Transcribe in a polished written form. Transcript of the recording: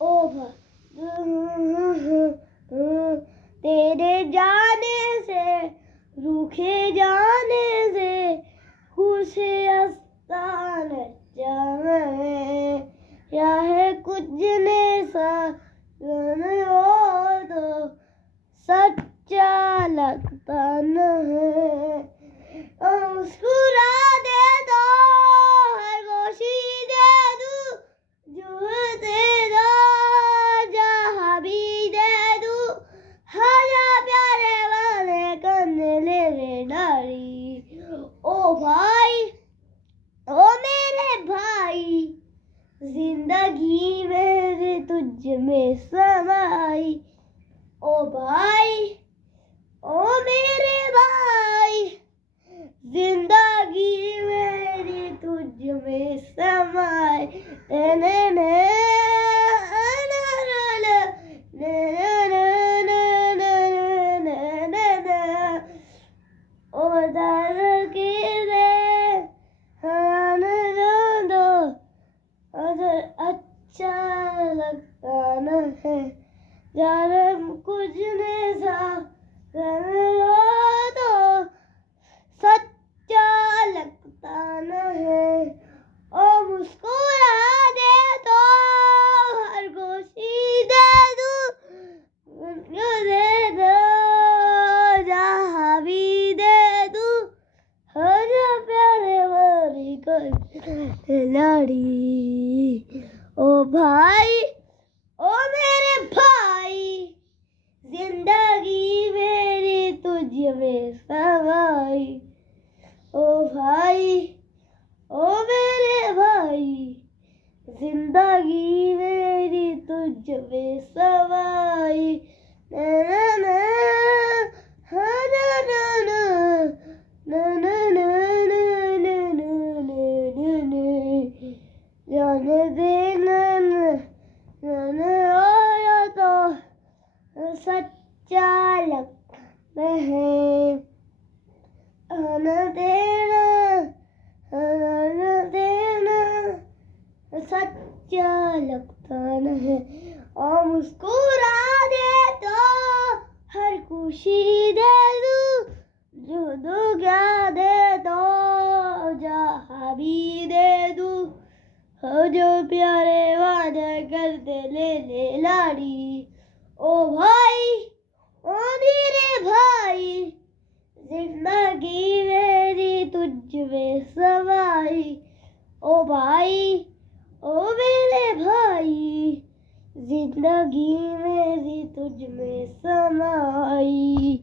ओ तेरे जाने से, रूखे जाने से खुशी आस्तान जाने, या है कुछ ने सा हो तो सच्चा लगता न है। मुस्कुरा दे दो, हर गोशी दे दूं, जो दे दो जहाँ भी दे दूं, हरा प्यारे वाले करने ले डारी। ओ भाई, ओ मेरे भाई, जिंदगी मेरी तुझ में समाई। ओ भाई, ओ मेरे भाई, जिंदगी मेरी तुझ में समाई। ओ दादा की रे दो, अच्छा लगता न है, जाने कुछ ने सा हो तो सच्चा लगता न है। ओ मुस्कुरा दे तो हर गोशी दे दूं, जो दे दो जहाँ भी दे दूं, हर प्यारे वाली कर लाड़ी। ओ भाई, ओ मेरे भाई, जिंदगी मेरी तुझ में समाई। ओ भाई, ओ मेरे भाई, जिंदगी मेरी तुझ में समाई। ना ना ना ना ना ना ना ना ना ना ना, जाने देना आया तो सच्चा लगता है। आना देना सच्चा लगता न है। और मुस्कुरा दे तो हर खुशी दे दूं, जो दो क्या दे दो जहाँ भी दे दूं, हो जो प्यारे वादे करते ले लाड़ी। ओ भाई, ओ मेरे भाई, जिंदगी मेरी तुझ में समाई। ओ भाई, ओ मेरे भाई, जिंदगी मेरी तुझ में समाई।